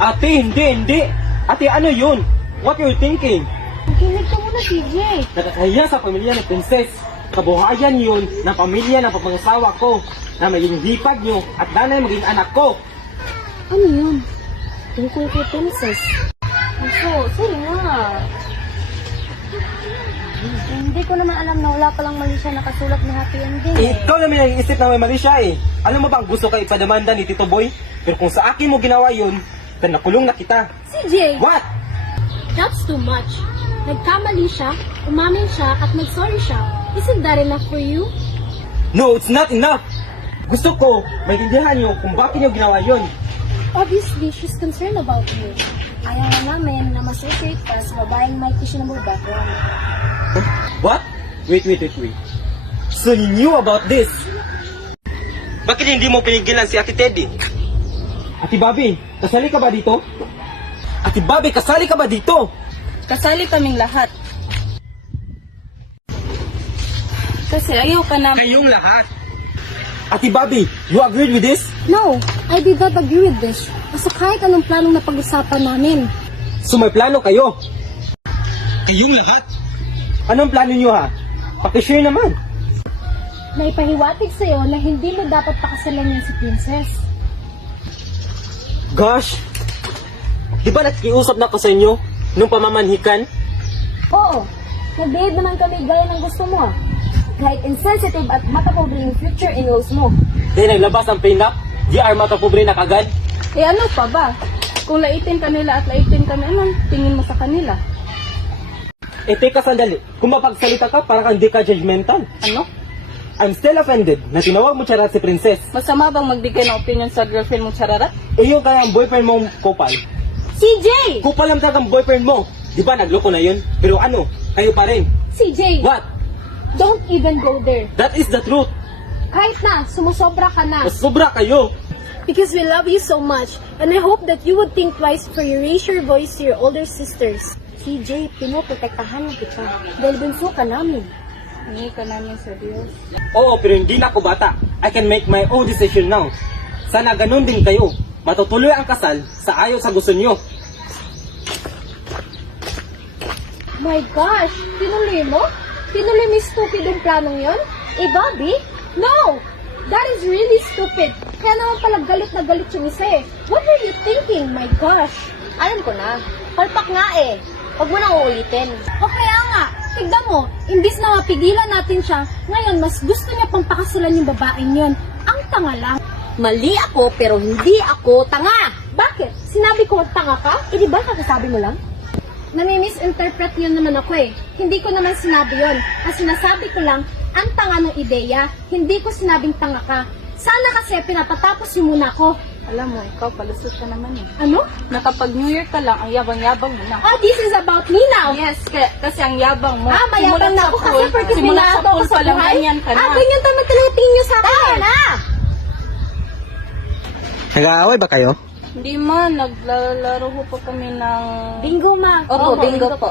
Ate, hindi. Ate, ano yun? What you thinking? Makinig ka muna, CJ. Nakakahiya sa pamilya ng princess. Kabuhayan yun ng pamilya ng papangasawa ko na maging hipag nyo at danay maging anak ko. Ano yun? Tungkol kay Princess. Sorry nga. Hindi ko naman alam na wala palang mali siya nakasulat na happy ending Ikaw naman ang isip na may mali siya eh. Alam mo ba ang gusto ka ipadamanda ni Tito Boy? Pero kung sa akin mo ginawa yun, then nakulong na kita. CJ! What? That's too much. Nagkamali siya, umamin siya, at nag-sorry siya. Isn't that enough for you? No, it's not enough. Gusto ko, maintindihan niyo kung bakit niyo ginawa yun. Obviously, she's concerned about you. Ayaw na namin na ma-associate ka sa babaeng may questionable background. What? Wait. So you knew about this? Bakit hindi mo pinigilan si Ate Teddy? Ate Bobby, kasali ka ba dito? Ate Bobby, kasali ka ba dito? Kasali kaming lahat. Kasi ayaw ka na... Kayong lahat. Ate Bobby, you agreed with this? No, I did not agree with this. Kasi kahit anong planong napag-usapan namin. So may plano kayo? Kayong lahat? Anong plano niyo ha? Pakishare naman. Naipahiwatig sa'yo na hindi mo dapat pakasalan niya si Princess. Gosh! Di ba nakikiusap na ako sa inyo nung pamamanhikan? Oo, nag-behave naman kami gaya ng gusto mo. Kahit insensitive at matapobre yung future in-laws mo. Dahil naglabas ng prenup, di are matapobre na kagad. Eh ano pa ba? Kung laitin kanila at laitin kami, anong tingin mo sa kanila? Eh teka sandali, kung mapagsalita ka, parang hindi ka judgmental. Ano? I'm still offended na tinawag mo charat si Princess. Masama bang magbigay ng opinion sa girlfriend mong chararat? Eh yung kaya ang boyfriend mong kupal. CJ! Kupal lang talagang boyfriend mo. Di ba nagloko na yun? Pero ano, kayo pa rin. CJ! What? Don't even go there. That is the truth. Kahit na, sumusobra ka na. Mas sobra kayo. Because we love you so much, and I hope that you would think twice before you raise your voice to your older sisters. CJ, pinoprotektahan mo kita. Dahil bunso ka namin. Hindi ka namin sa Diyos. Oo, pero hindi na ako bata. I can make my own decision now. Sana ganun din kayo. Matutuloy ang kasal sa ayaw sa gusto niyo. My gosh, tinuloy mo? Tinuloy mo stupid yung planong yon? Eh, Bobby? No! That is really stupid. Kaya naman pala galit na galit yung isa eh. What were you thinking? My gosh. Alam ko na. Palpak nga eh. Huwag mo na uulitin. O kaya nga, tignan mo, imbis na mapigilan natin siya, ngayon mas gusto niya pang pakasulan yung babaeng yon. Ang tanga lang. Mali ako pero hindi ako tanga. Bakit? Sinabi ko tanga ka? Eh di ba kakasabi mo lang? Nami-misinterpret yun naman ako eh. Hindi ko naman sinabi yun. Ang sinasabi ko lang, ang tanga ng ideya. Hindi ko sinabing tanga ka. Sana kasi pinapatapos niyo muna ako. Alam mo, ikaw palusot ka naman eh. Ano? Nakapag New Year ka lang, ang yabang-yabang mo na. Oh, this is about me now. Yes, kasi ang yabang mo. Mayabang na ako kasi porque simula sa pinaato ko pool sa pa lang buhay. ganyan ka na. Ganyan naman talaga tingin niyo sa akin. Tama na! Nag-aaway ba kayo? Hindi man, naglalaro po kami ng... Bingo, ma. Opo, bingo po.